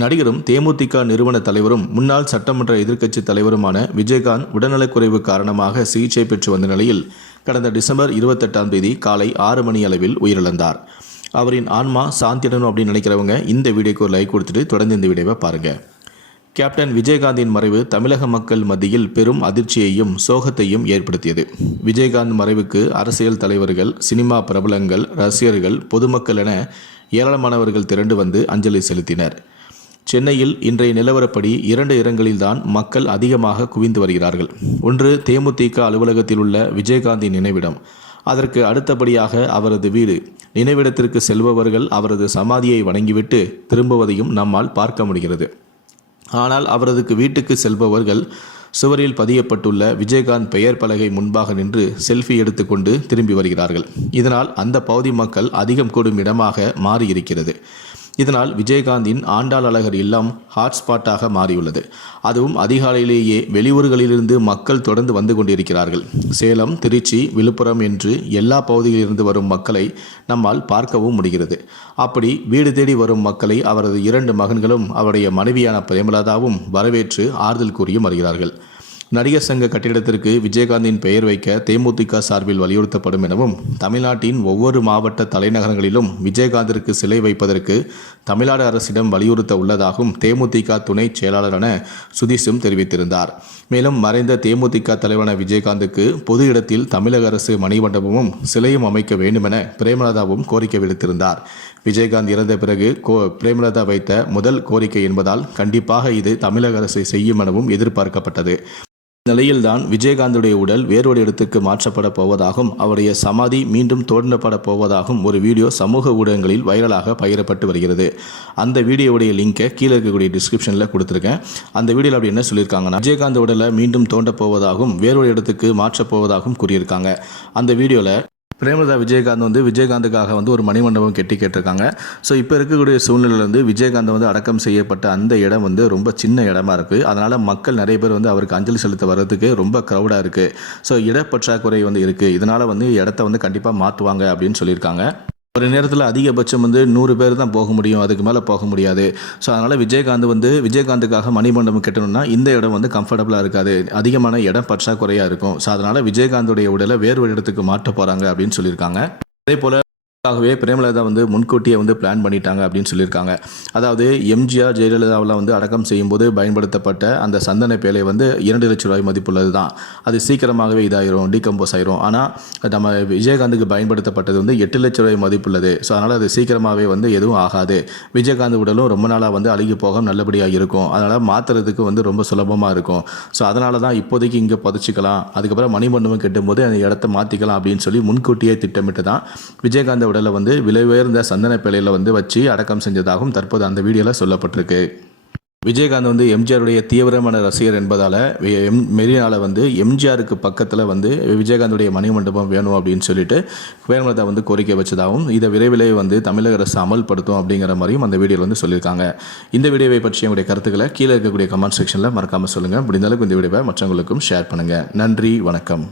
நடிகரும் தேமுதிக நிறுவன தலைவரும் முன்னாள் சட்டமன்ற எதிர்க்கட்சி தலைவருமான விஜயகாந்த் உடல்நலக்குறைவு காரணமாக சிகிச்சை பெற்று வந்த நிலையில் கடந்த டிசம்பர் இருபத்தெட்டாம் தேதி காலை ஆறு மணி அளவில் உயிரிழந்தார். அவரின் ஆன்மா சாந்திடணும் அப்படின்னு நினைக்கிறவங்க இந்த வீடியோக்கு ஒரு லைக் கொடுத்துட்டு தொடர்ந்து இந்த வீடியோவை பாருங்க. கேப்டன் விஜயகாந்தின் மறைவு தமிழக மக்கள் மத்தியில் பெரும் அதிர்ச்சியையும் சோகத்தையும் ஏற்படுத்தியது. விஜயகாந்த் மறைவுக்கு அரசியல் தலைவர்கள் சினிமா பிரபலங்கள் ரசிகர்கள் பொதுமக்கள் என ஏராளமானவர்கள் திரண்டு வந்து அஞ்சலி செலுத்தினர். சென்னையில் இன்றைய நிலவரப்படி இரண்டு இடங்களில்தான் மக்கள் அதிகமாக குவிந்து வருகிறார்கள். ஒன்று தேமுதிக அலுவலகத்தில் உள்ள விஜயகாந்தின் நினைவிடம். அதற்கு அடுத்தபடியாக அவரது வீடு. நினைவிடத்திற்கு செல்பவர்கள் அவரது சமாதியை வணங்கிவிட்டு திரும்புவதையும் நம்மால் பார்க்க முடிகிறது. ஆனால் அவரது வீட்டுக்கு செல்பவர்கள் சுவரில் பதியப்பட்டுள்ள விஜயகாந்த் பெயர் பலகை முன்பாக நின்று செல்ஃபி எடுத்துக்கொண்டு திரும்பி வருகிறார்கள். இதனால் அந்த பகுதி மக்கள் அதிகம் கூடும் இடமாக மாறியிருக்கிறது. இதனால் விஜயகாந்தின் ஆண்டாள் அழகர் இல்லம் ஹாட்ஸ்பாட்டாக மாறியுள்ளது. அதுவும் அதிகாலையிலேயே வெளியூர்களிலிருந்து மக்கள் தொடர்ந்து வந்து கொண்டிருக்கிறார்கள். சேலம் திருச்சி விழுப்புரம் என்று எல்லா பகுதிகளிலிருந்து வரும் மக்களை நம்மால் பார்க்கவும் முடிகிறது. அப்படி வீடு தேடி வரும் மக்களை அவரது இரண்டு மகன்களும் அவருடைய மனைவியான பிரேமலதாவும் வரவேற்று ஆறுதல் கூறியும் வருகிறார்கள். நடிகர் சங்க கட்டிடத்திற்கு விஜயகாந்தின் பெயர் வைக்க தேமுதிக சார்பில் வலியுறுத்தப்படும் எனவும் தமிழ்நாட்டின் ஒவ்வொரு மாவட்ட தலைநகரங்களிலும் விஜயகாந்திற்கு சிலை வைப்பதற்கு தமிழ்நாடு அரசிடம் வலியுறுத்த உள்ளதாகவும் தேமுதிக துணை செயலாளரான சுதீஷும் தெரிவித்திருந்தார். மேலும் மறைந்த தேமுதிக தலைவரான விஜயகாந்துக்கு பொது இடத்தில் தமிழக அரசு மணிமண்டபமும் சிலையும் அமைக்க வேண்டுமென பிரேமலதாவும் கோரிக்கை விடுத்திருந்தார். விஜயகாந்த் இறந்த பிறகு கோ பிரேமலதா வைத்த முதல் கோரிக்கை என்பதால் கண்டிப்பாக இது தமிழக அரசு செய்யும் எனவும் எதிர்பார்க்கப்பட்டது. நிலையில்தான் விஜயகாந்துடைய உடல் வேறொரு இடத்துக்கு மாற்றப்பட போவதாகவும் அவருடைய சமாதி மீண்டும் தோண்டப்பட போவதாகவும் ஒரு வீடியோ சமூக ஊடகங்களில் வைரலாக பகிரப்பட்டு வருகிறது. அந்த வீடியோவுடைய லிங்கை கீழே இருக்கக்கூடிய டிஸ்கிரிப்ஷனில் கொடுத்துருக்கேன். அந்த வீடியோவில் அப்படி என்ன சொல்லியிருக்காங்கன்னா விஜயகாந்த் உடலை மீண்டும் தோண்ட போவதாகவும் வேறொரு இடத்துக்கு மாற்றப் போவதாகவும் கூறியிருக்காங்க. அந்த வீடியோவில் பிரேமலதா விஜயகாந்த் வந்து விஜயகாந்துக்காக வந்து ஒரு மணிமண்டபம் கெட்டி கேட்டிருக்காங்க. ஸோ இப்போ இருக்கக்கூடிய சூழ்நிலையில் வந்து விஜயகாந்த் வந்து அடக்கம் செய்யப்பட்ட அந்த இடம் வந்து ரொம்ப சின்ன இடமா இருக்குது அதனால் மக்கள் நிறைய பேர் வந்து அவருக்கு அஞ்சலி செலுத்த வர்றதுக்கு ரொம்ப க்ரௌடாக இருக்குது ஸோ இடப்பற்றாக்குறை வந்து இருக்குது இதனால் வந்து இடத்த வந்து கண்டிப்பாக மாற்றுவாங்க அப்படின்னு சொல்லியிருக்காங்க. ஒரு நேரத்தில் அதிகபட்சம் வந்து நூறு பேர் தான் போக முடியும் அதுக்கு மேலே போக முடியாது. ஸோ அதனால் விஜயகாந்த் வந்து விஜயகாந்துக்காக மணிமண்டபம் கட்டணும்னா இந்த இடம் வந்து கம்ஃபர்டபுளாக இருக்காது. அதிகமான இடம் பற்றாக்குறையாக இருக்கும். ஸோ அதனால் விஜயகாந்துடைய உடலை வேறு ஒரு இடத்துக்கு மாற்ற போகிறாங்க அப்படின்னு சொல்லியிருக்காங்க. அதே போல் ஆகவே பிரேமலதா வந்து முன்கூட்டியே வந்து பிளான் பண்ணிட்டாங்க அப்படின்னு சொல்லியிருக்காங்க. அதாவது எம்ஜிஆர் ஜெயலலிதாவில் வந்து அடக்கம் செய்யும்போது பயன்படுத்தப்பட்ட அந்த சந்தன பேலை வந்து இரண்டு லட்சம் ரூபாய் மதிப்புள்ளது தான் அது சீக்கிரமாகவே இதாயிரும் டீகம்போஸ் ஆயிரும். ஆனால் நம்ம விஜயகாந்துக்கு பயன்படுத்தப்பட்டது வந்து எட்டு லட்சம் ரூபாய் மதிப்புள்ளது. ஸோ அதனால் அது சீக்கிரமாகவே வந்து எதுவும் ஆகாது. விஜயகாந்த் உடலும் ரொம்ப நாளாக வந்து அழுகி போக நல்லபடியாக இருக்கும். அதனால் மாற்றுறதுக்கு வந்து ரொம்ப சுலபமாக இருக்கும். ஸோ அதனால தான் இப்போதைக்கு இங்கே புதைச்சிக்கலாம். அதுக்கப்புறம் மணிமண்டபம் கெட்டும்போது அந்த இடத்த மாற்றிக்கலாம் அப்படின்னு சொல்லி முன்கூட்டியே திட்டமிட்டு தான் விஜயகாந்த் உடலை வந்து விலை உயர்ந்த சந்தன பிழையில் வந்து வச்சு அடக்கம் செஞ்சதாகவும் தற்போது அந்த வீடியோவில் சொல்லப்பட்டிருக்கு. விஜயகாந்த் வந்து எம்ஜிஆருடைய தீவிரமான ரசிகர் என்பதால் எம் மெரினாவில் வந்து எம்ஜிஆருக்கு பக்கத்தில் வந்து விஜயகாந்துடைய மணிமண்டபம் வேணும் அப்படின்னு சொல்லிட்டு பிரேமலதா வந்து கோரிக்கை வச்சதாகவும் இதை விரைவிலே வந்து தமிழக அரசு அமல்படுத்தும் அப்படிங்கிற மாதிரியும் அந்த வீடியோவில் வந்து சொல்லியிருக்காங்க. இந்த வீடியோவை பற்றிய உங்களுடைய கருத்துக்களை கீழே இருக்கக்கூடிய கமெண்ட் செக்ஷனில் மறக்காமல் சொல்லுங்கள் முடிந்தளவுக்கு இந்த வீடியோவை மற்றவங்களுக்கும் ஷேர் பண்ணுங்கள் நன்றி வணக்கம்.